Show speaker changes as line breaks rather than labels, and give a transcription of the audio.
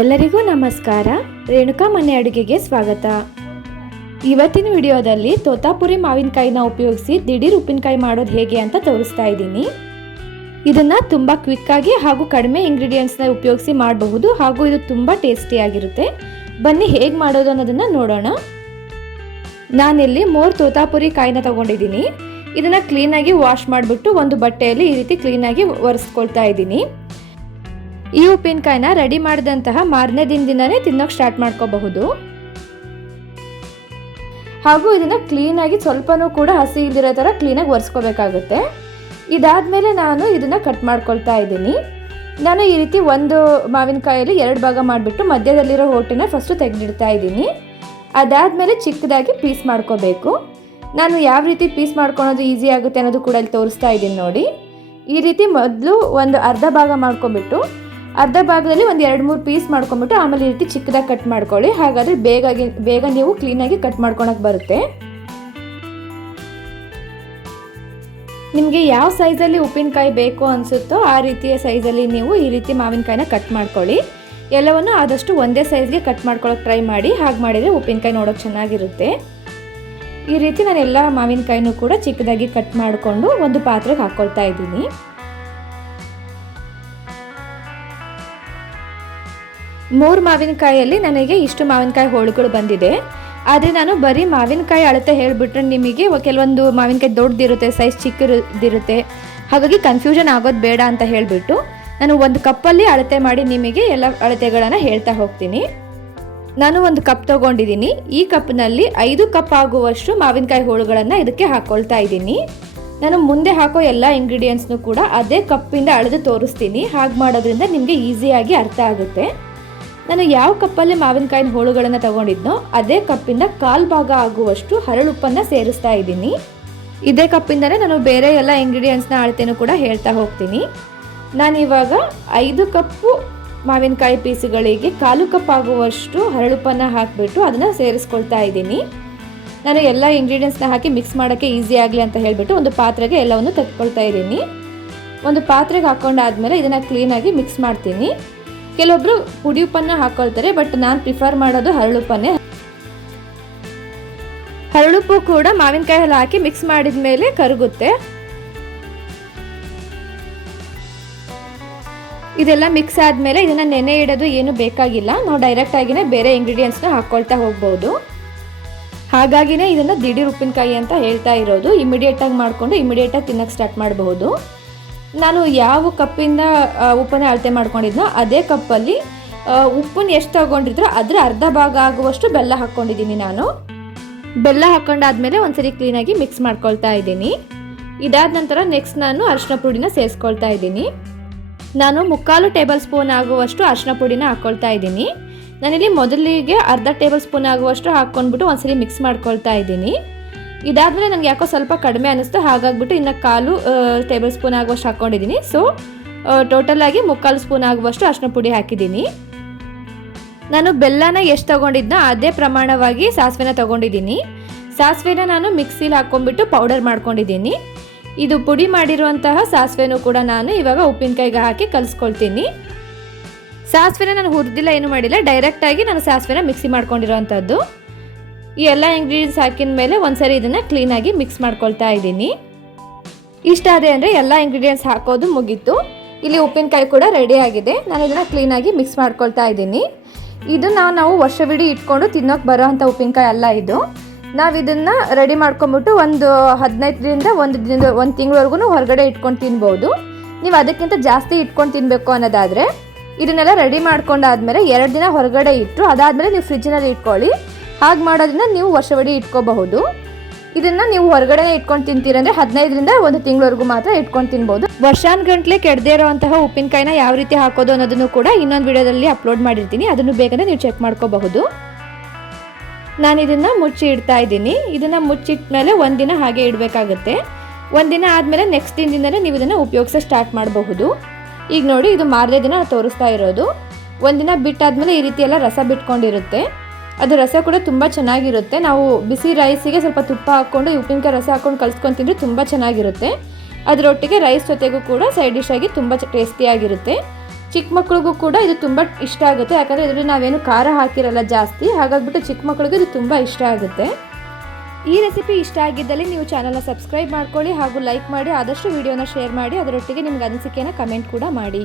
ಎಲ್ಲರಿಗೂ ನಮಸ್ಕಾರ. ರೇಣುಕಾ ಮನೆ ಅಡುಗೆಗೆ ಸ್ವಾಗತ. ಇವತ್ತಿನ ವಿಡಿಯೋದಲ್ಲಿ ತೋತಾಪುರಿ ಮಾವಿನಕಾಯಿನ ಉಪಯೋಗಿಸಿ ದಿಢೀರ್ ಉಪ್ಪಿನಕಾಯಿ ಮಾಡೋದು ಹೇಗೆ ಅಂತ ತೋರಿಸ್ತಾ ಇದ್ದೀನಿ. ಇದನ್ನು ತುಂಬ ಕ್ವಿಕ್ಕಾಗಿ ಹಾಗೂ ಕಡಿಮೆ ಇಂಗ್ರೀಡಿಯೆಂಟ್ಸ್ನ ಉಪಯೋಗಿಸಿ ಮಾಡಬಹುದು ಹಾಗೂ ಇದು ತುಂಬ ಟೇಸ್ಟಿಯಾಗಿರುತ್ತೆ ಬನ್ನಿ ಹೇಗೆ ಮಾಡೋದು ಅನ್ನೋದನ್ನು ನೋಡೋಣ. ನಾನಿಲ್ಲಿ ಮೂರು ತೋತಾಪುರಿ ಕಾಯಿನ ತಗೊಂಡಿದ್ದೀನಿ. ಇದನ್ನು ಕ್ಲೀನಾಗಿ ವಾಶ್ ಮಾಡಿಬಿಟ್ಟು ಒಂದು ಬಟ್ಟೆಯಲ್ಲಿ ಈ ರೀತಿ ಕ್ಲೀನಾಗಿ ಒರೆಸ್ಕೊಳ್ತಾ ಇದ್ದೀನಿ. ಈ ಉಪ್ಪಿನಕಾಯಿನ ರೆಡಿ ಮಾಡಿದಂತಹ ಮಾರನೇ ದಿನದಿಂದನೇ ತಿನ್ನೋಕೆ ಸ್ಟಾರ್ಟ್ ಮಾಡ್ಕೋಬಹುದು. ಹಾಗೂ ಇದನ್ನು ಕ್ಲೀನಾಗಿ ಸ್ವಲ್ಪನೂ ಕೂಡ ಹಸಿ ಇಲ್ದಿರೋ ಥರ ಕ್ಲೀನಾಗಿ ಒರೆಸ್ಕೋಬೇಕಾಗುತ್ತೆ. ಇದಾದಮೇಲೆ ನಾನು ಇದನ್ನು ಕಟ್ ಮಾಡ್ಕೊಳ್ತಾ ಇದ್ದೀನಿ. ನಾನು ಈ ರೀತಿ ಒಂದು ಮಾವಿನಕಾಯಲ್ಲಿ ಎರಡು ಭಾಗ ಮಾಡಿಬಿಟ್ಟು ಮಧ್ಯದಲ್ಲಿರೋ ಹೊಟ್ಟೆನ ಫಸ್ಟು ತೆಗೆದಿಡ್ತಾ ಇದ್ದೀನಿ. ಅದಾದಮೇಲೆ ಚಿಕ್ಕದಾಗಿ ಪೀಸ್ ಮಾಡ್ಕೋಬೇಕು. ನಾನು ಯಾವ ರೀತಿ ಪೀಸ್ ಮಾಡ್ಕೊಳೋದು ಈಸಿ ಆಗುತ್ತೆ ಅನ್ನೋದು ಕೂಡ ಇಲ್ಲಿ ತೋರಿಸ್ತಾ ಇದ್ದೀನಿ ನೋಡಿ. ಈ ರೀತಿ ಮೊದಲು ಒಂದು ಅರ್ಧ ಭಾಗ ಮಾಡ್ಕೊಂಬಿಟ್ಟು ಅರ್ಧ ಭಾಗದಲ್ಲಿ ಒಂದು ಎರಡು ಮೂರು ಪೀಸ್ ಮಾಡ್ಕೊಂಬಿಟ್ಟು ಆಮೇಲೆ ಈ ರೀತಿ ಚಿಕ್ಕದಾಗಿ ಕಟ್ ಮಾಡ್ಕೊಳ್ಳಿ. ಹಾಗಾದರೆ ಬೇಗ ಬೇಗ ನೀವು ಕ್ಲೀನಾಗಿ ಕಟ್ ಮಾಡ್ಕೊಳಕ್ಕೆ ಬರುತ್ತೆ. ನಿಮಗೆ ಯಾವ ಸೈಜಲ್ಲಿ ಉಪ್ಪಿನಕಾಯಿ ಬೇಕು ಅನಿಸುತ್ತೋ ಆ ರೀತಿಯ ಸೈಜಲ್ಲಿ ನೀವು ಈ ರೀತಿ ಮಾವಿನಕಾಯಿನ ಕಟ್ ಮಾಡ್ಕೊಳ್ಳಿ. ಎಲ್ಲವನ್ನು ಆದಷ್ಟು ಒಂದೇ ಸೈಜ್ಗೆ ಕಟ್ ಮಾಡ್ಕೊಳ್ಳೋಕೆ ಟ್ರೈ ಮಾಡಿ. ಹಾಗೆ ಮಾಡಿದರೆ ಉಪ್ಪಿನಕಾಯಿ ನೋಡೋಕೆ ಚೆನ್ನಾಗಿರುತ್ತೆ. ಈ ರೀತಿ ನಾನು ಎಲ್ಲ ಮಾವಿನಕಾಯಿನೂ ಕೂಡ ಚಿಕ್ಕದಾಗಿ ಕಟ್ ಮಾಡಿಕೊಂಡು ಒಂದು ಪಾತ್ರೆಗೆ ಹಾಕ್ಕೊಳ್ತಾ ಇದ್ದೀನಿ. ಮೂರು ಮಾವಿನಕಾಯಲ್ಲಿ ನನಗೆ ಇಷ್ಟು ಮಾವಿನಕಾಯಿ ಹೋಳುಗಳು ಬಂದಿದೆ. ಆದರೆ ನಾನು ಬರೀ ಮಾವಿನಕಾಯಿ ಅಳತೆ ಹೇಳಿಬಿಟ್ರೆ ನಿಮಗೆ ಕೆಲವೊಂದು ಮಾವಿನಕಾಯಿ ದೊಡ್ಡದಿರುತ್ತೆ ಸೈಜ್ ಚಿಕ್ಕದಿರುತ್ತೆ. ಹಾಗಾಗಿ ಕನ್ಫ್ಯೂಷನ್ ಆಗೋದು ಬೇಡ ಅಂತ ಹೇಳಿಬಿಟ್ಟು ನಾನು ಒಂದು ಕಪ್ಪಲ್ಲಿ ಅಳತೆ ಮಾಡಿ ನಿಮಗೆ ಎಲ್ಲ ಅಳತೆಗಳನ್ನು ಹೇಳ್ತಾ ಹೋಗ್ತೀನಿ. ನಾನು ಒಂದು ಕಪ್ ತಗೊಂಡಿದ್ದೀನಿ. ಈ ಕಪ್ನಲ್ಲಿ ಐದು ಕಪ್ ಆಗುವಷ್ಟು ಮಾವಿನಕಾಯಿ ಹೋಳುಗಳನ್ನು ಇದಕ್ಕೆ ಹಾಕ್ಕೊಳ್ತಾ ಇದ್ದೀನಿ. ನಾನು ಮುಂದೆ ಹಾಕೋ ಎಲ್ಲ ಇಂಗ್ರೀಡಿಯೆಂಟ್ಸ್ನು ಕೂಡ ಅದೇ ಕಪ್ಪಿಂದ ಅಳೆದು ತೋರಿಸ್ತೀನಿ. ಹಾಗೆ ಮಾಡೋದ್ರಿಂದ ನಿಮಗೆ ಈಸಿಯಾಗಿ ಅರ್ಥ ಆಗುತ್ತೆ. ನಾನು ಯಾವ ಕಪ್ಪಲ್ಲಿ ಮಾವಿನಕಾಯಿನ ಹೋಳುಗಳನ್ನು ತಗೊಂಡಿದ್ನೋ ಅದೇ ಕಪ್ಪಿಂದ ಕಾಲು ಭಾಗ ಆಗುವಷ್ಟು ಹರಳುಪ್ಪನ್ನು ಸೇರಿಸ್ತಾ ಇದ್ದೀನಿ. ಇದೇ ಕಪ್ಪಿಂದನೇ ನಾನು ಬೇರೆ ಎಲ್ಲ ಇಂಗ್ರೀಡಿಯೆಂಟ್ಸ್ನ ಅಳತೆನೂ ಕೂಡ ಹೇಳ್ತಾ ಹೋಗ್ತೀನಿ. ನಾನಿವಾಗ ಐದು ಕಪ್ಪು ಮಾವಿನಕಾಯಿ ಪೀಸುಗಳಿಗೆ ಕಾಲು ಕಪ್ ಆಗುವಷ್ಟು ಹರಳುಪ್ಪನ್ನು ಹಾಕಿಬಿಟ್ಟು ಅದನ್ನು ಸೇರಿಸ್ಕೊಳ್ತಾ ಇದ್ದೀನಿ. ನಾನು ಎಲ್ಲ ಇಂಗ್ರೀಡಿಯೆಂಟ್ಸ್ನ ಹಾಕಿ ಮಿಕ್ಸ್ ಮಾಡೋಕ್ಕೆ ಈಸಿ ಆಗಲಿ ಅಂತ ಹೇಳಿಬಿಟ್ಟು ಒಂದು ಪಾತ್ರೆಗೆ ಎಲ್ಲವನ್ನು ತೆಗೆದುಕೊಳ್ತಾ ಇದ್ದೀನಿ. ಒಂದು ಪಾತ್ರೆಗೆ ಹಾಕ್ಕೊಂಡಾದ್ಮೇಲೆ ಇದನ್ನು ಕ್ಲೀನಾಗಿ ಮಿಕ್ಸ್ ಮಾಡ್ತೀನಿ. ಕೆಲವೊಬ್ರು ಪುಡಿ ಉಪ್ಪನ್ನ ಹಾಕೊಳ್ತಾರೆ, ಬಟ್ ನಾನು ಪ್ರಿಫರ್ ಮಾಡೋದು ಹರಳುಪ್ಪನ್ನೇ. ಹರಳುಪ್ಪು ಕೂಡ ಮಾವಿನಕಾಯಲ್ಲಿ ಹಾಕಿ ಮಿಕ್ಸ್ ಮಾಡಿದ ಮೇಲೆ ಕರಗುತ್ತೆ. ಇದೆಲ್ಲ ಮಿಕ್ಸ್ ಆದಮೇಲೆ ಇದನ್ನು ನೆನೆ ಇಡೋದು ಏನು ಬೇಕಾಗಿಲ್ಲ. ನಾವು ಡೈರೆಕ್ಟ್ ಆಗಿನೇ ಬೇರೆ ಇಂಗ್ರೀಡಿಯೆಂಟ್ಸ್ನ ಹಾಕ್ಕೊಳ್ತಾ ಹೋಗ್ಬೋದು. ಹಾಗಾಗಿನೇ ಇದನ್ನು ದಿಢೀರ್ ಉಪ್ಪಿನಕಾಯಿ ಅಂತ ಹೇಳ್ತಾ ಇರೋದು. ಇಮಿಡಿಯೇಟಾಗಿ ಮಾಡಿಕೊಂಡು ಇಮಿಡಿಯೇಟಾಗಿ ತಿನ್ನಕ್ಕೆ ಸ್ಟಾರ್ಟ್ ಮಾಡಬಹುದು. ನಾನು ಯಾವ ಕಪ್ಪಿಂದ ಉಪ್ಪನ್ನ ಅಳತೆ ಮಾಡ್ಕೊಂಡಿದ್ನೋ ಅದೇ ಕಪ್ಪಲ್ಲಿ ಉಪ್ಪನ್ನು ಎಷ್ಟು ತಗೊಂಡಿದ್ರೋ ಅದರ ಅರ್ಧ ಭಾಗ ಆಗುವಷ್ಟು ಬೆಲ್ಲ ಹಾಕ್ಕೊಂಡಿದ್ದೀನಿ ನಾನು. ಬೆಲ್ಲ ಹಾಕ್ಕೊಂಡಾದ್ಮೇಲೆ ಒಂದ್ಸರಿ ಕ್ಲೀನಾಗಿ ಮಿಕ್ಸ್ ಮಾಡ್ಕೊಳ್ತಾ ಇದ್ದೀನಿ. ಇದಾದ ನಂತರ ನೆಕ್ಸ್ಟ್ ನಾನು ಅರಿಶಿನ ಪುಡಿನ ಸೇರಿಸ್ಕೊಳ್ತಾ ಇದ್ದೀನಿ. ನಾನು ಮುಕ್ಕಾಲು ಟೇಬಲ್ ಸ್ಪೂನ್ ಆಗುವಷ್ಟು ಅರಿಶಿನ ಪುಡಿನ ಹಾಕ್ಕೊಳ್ತಾ ಇದ್ದೀನಿ. ನಾನಿಲ್ಲಿ ಮೊದಲಿಗೆ ಅರ್ಧ ಟೇಬಲ್ ಸ್ಪೂನ್ ಆಗುವಷ್ಟು ಹಾಕ್ಕೊಂಡ್ಬಿಟ್ಟು ಒಂದ್ಸರಿ ಮಿಕ್ಸ್ ಮಾಡ್ಕೊಳ್ತಾ ಇದ್ದೀನಿ. ಇದಾದಮೇಲೆ ನನಗೆ ಯಾಕೋ ಸ್ವಲ್ಪ ಕಡಿಮೆ ಅನ್ನಿಸ್ತು ಹಾಗಾಗ್ಬಿಟ್ಟು ಇನ್ನು ಕಾಲು ಟೇಬಲ್ ಸ್ಪೂನ್ ಆಗುವಷ್ಟು ಹಾಕ್ಕೊಂಡಿದ್ದೀನಿ ಸೊ ಟೋಟಲಾಗಿ ಮುಕ್ಕಾಲು ಸ್ಪೂನ್ ಆಗುವಷ್ಟು ಅರಿಶಿನ ಪುಡಿ ಹಾಕಿದ್ದೀನಿ. ನಾನು ಬೆಲ್ಲನ ಎಷ್ಟು ತಗೊಂಡಿದ್ನ ಅದೇ ಪ್ರಮಾಣವಾಗಿ ಸಾಸಿವೆನ ತಗೊಂಡಿದ್ದೀನಿ. ಸಾಸಿವೆನ ನಾನು ಮಿಕ್ಸಿಲಿ ಹಾಕ್ಕೊಂಡ್ಬಿಟ್ಟು ಪೌಡರ್ ಮಾಡ್ಕೊಂಡಿದ್ದೀನಿ. ಇದು ಪುಡಿ ಮಾಡಿರುವಂತಹ ಸಾಸಿವೆನೂ ಕೂಡ ನಾನು ಇವಾಗ ಉಪ್ಪಿನಕಾಯಿಗೆ ಹಾಕಿ ಕಲಿಸ್ಕೊಳ್ತೀನಿ. ಸಾಸಿವೆನ ನಾನು ಹುರಿದಿಲ್ಲ, ಏನು ಮಾಡಿಲ್ಲ ಡೈರೆಕ್ಟಾಗಿ ನಾನು ಸಾಸಿವೆನ ಮಿಕ್ಸಿ ಮಾಡ್ಕೊಂಡಿರೋವಂಥದ್ದು ಈ ಎಲ್ಲ ಇಂಗ್ರೀಡಿಯೆಂಟ್ಸ್ ಹಾಕಿದ ಮೇಲೆ ಒಂದ್ಸರಿ ಇದನ್ನು ಕ್ಲೀನಾಗಿ ಮಿಕ್ಸ್ ಮಾಡ್ಕೊಳ್ತಾ ಇದ್ದೀನಿ. ಇಷ್ಟ ಅದೇ ಅಂದರೆ ಎಲ್ಲ ಇಂಗ್ರೀಡಿಯೆಂಟ್ಸ್ ಹಾಕೋದು ಮುಗೀತು. ಇಲ್ಲಿ ಉಪ್ಪಿನಕಾಯಿ ಕೂಡ ರೆಡಿ ಆಗಿದೆ. ನಾನು ಇದನ್ನು ಕ್ಲೀನಾಗಿ ಮಿಕ್ಸ್ ಮಾಡ್ಕೊಳ್ತಾ ಇದ್ದೀನಿ. ಇದು ನಾವು ನಾವು ವರ್ಷವಿಡೀ ಇಟ್ಕೊಂಡು ತಿನ್ನೋಕೆ ಬರೋ ಉಪ್ಪಿನಕಾಯಿ ಅಲ್ಲ ಇದು. ನಾವು ಇದನ್ನು ರೆಡಿ ಮಾಡ್ಕೊಂಬಿಟ್ಟು ಒಂದು ಹದಿನೈದರಿಂದ ಒಂದು ದಿನದ, ಒಂದು ತಿಂಗಳವರೆಗೂ ಹೊರಗಡೆ ಇಟ್ಕೊಂಡು ತಿನ್ಬೋದು. ನೀವು ಅದಕ್ಕಿಂತ ಜಾಸ್ತಿ ಇಟ್ಕೊಂಡು ತಿನ್ನಬೇಕು ಅನ್ನೋದಾದರೆ, ಇದನ್ನೆಲ್ಲ ರೆಡಿ ಮಾಡ್ಕೊಂಡಾದ್ಮೇಲೆ ಎರಡು ದಿನ ಹೊರಗಡೆ ಇಟ್ಟು ಅದಾದಮೇಲೆ ನೀವು ಫ್ರಿಜ್ಜಿನಲ್ಲಿ ಇಟ್ಕೊಳ್ಳಿ. ಹಾಗೆ ಮಾಡೋದ್ರಿಂದ ನೀವು ವರ್ಷವಿಡೀ ಇಟ್ಕೋಬಹುದು. ಇದನ್ನ ನೀವು ಹೊರಗಡೆ ಇಟ್ಕೊಂಡು ತಿಂತೀರಂದ್ರೆ ಹದಿನೈದರಿಂದ ಒಂದು ತಿಂಗಳವರೆಗೂ ಮಾತ್ರ ಇಟ್ಕೊಂಡು ತಿನ್ಬೋದು. ವರ್ಷಾನ್ಗಂಟ್ಲೆ ಕೆಡದೇ ಇರುವಂತಹ ಉಪ್ಪಿನಕಾಯಿನ ಯಾವ ರೀತಿ ಹಾಕೋದು ಅನ್ನೋದನ್ನು ಕೂಡ ಇನ್ನೊಂದು ವಿಡಿಯೋದಲ್ಲಿ ಅಪ್ಲೋಡ್ ಮಾಡಿರ್ತೀನಿ. ಅದನ್ನು ಬೇಗನೆ ನೀವು ಚೆಕ್ ಮಾಡ್ಕೋಬಹುದು. ನಾನು ಇದನ್ನ ಮುಚ್ಚಿ ಇಡ್ತಾ ಇದ್ದೀನಿ. ಇದನ್ನ ಮುಚ್ಚಿಟ್ಟ ಮೇಲೆ ಒಂದಿನ ಹಾಗೆ ಇಡಬೇಕಾಗುತ್ತೆ. ಒಂದಿನ ಆದಮೇಲೆ ನೆಕ್ಸ್ಟ್ ದಿನದಿಂದಲೇ ನೀವು ಇದನ್ನು ಉಪಯೋಗಿಸ ಸ್ಟಾರ್ಟ್ ಮಾಡಬಹುದು. ಈಗ ನೋಡಿ, ಇದು ಮಾರನೇ ದಿನ ತೋರಿಸ್ತಾ ಇರೋದು. ಒಂದಿನ ಬಿಟ್ಟಾದ್ಮೇಲೆ ಈ ರೀತಿ ಎಲ್ಲ ರಸ ಬಿಟ್ಕೊಂಡಿರುತ್ತೆ. ಅದು ರಸ ಕೂಡ ತುಂಬ ಚೆನ್ನಾಗಿರುತ್ತೆ. ನಾವು ಬಿಸಿ ರೈಸಿಗೆ ಸ್ವಲ್ಪ ತುಪ್ಪ ಹಾಕ್ಕೊಂಡು, ಉಪ್ಪಿನಕಾಯಿ ರಸ ಹಾಕ್ಕೊಂಡು ಕಲಿಸ್ಕೊಂಡು ತಿಂದರೆ ತುಂಬ ಚೆನ್ನಾಗಿರುತ್ತೆ. ಅದರೊಟ್ಟಿಗೆ ರೈಸ್ ಜೊತೆಗೂ ಕೂಡ ಸೈಡ್ ಡಿಶ್ ಆಗಿ ತುಂಬ ಟೇಸ್ಟಿಯಾಗಿರುತ್ತೆ ಚಿಕ್ಕ ಮಕ್ಳಿಗೂ ಕೂಡ ಇದು ತುಂಬ ಇಷ್ಟ ಆಗುತ್ತೆ. ಯಾಕಂದರೆ ಇದರಲ್ಲಿ ನಾವೇನು ಖಾರ ಹಾಕಿರಲ್ಲ ಜಾಸ್ತಿ. ಹಾಗಾಗ್ಬಿಟ್ಟು ಚಿಕ್ಕ ಮಕ್ಳಿಗೂ ಇದು ತುಂಬ ಇಷ್ಟ ಆಗುತ್ತೆ. ಈ ರೆಸಿಪಿ ಇಷ್ಟ ಆಗಿದ್ದಲ್ಲಿ ನೀವು ಚಾನಲ್ನ ಸಬ್ಸ್ಕ್ರೈಬ್ ಮಾಡ್ಕೊಳ್ಳಿ ಹಾಗೂ ಲೈಕ್ ಮಾಡಿ, ಆದಷ್ಟು ವಿಡಿಯೋನ ಶೇರ್ ಮಾಡಿ. ಅದರೊಟ್ಟಿಗೆ ನಿಮ್ಗೆ ಅನಿಸಿಕೆನ ಕಮೆಂಟ್ ಕೂಡ ಮಾಡಿ.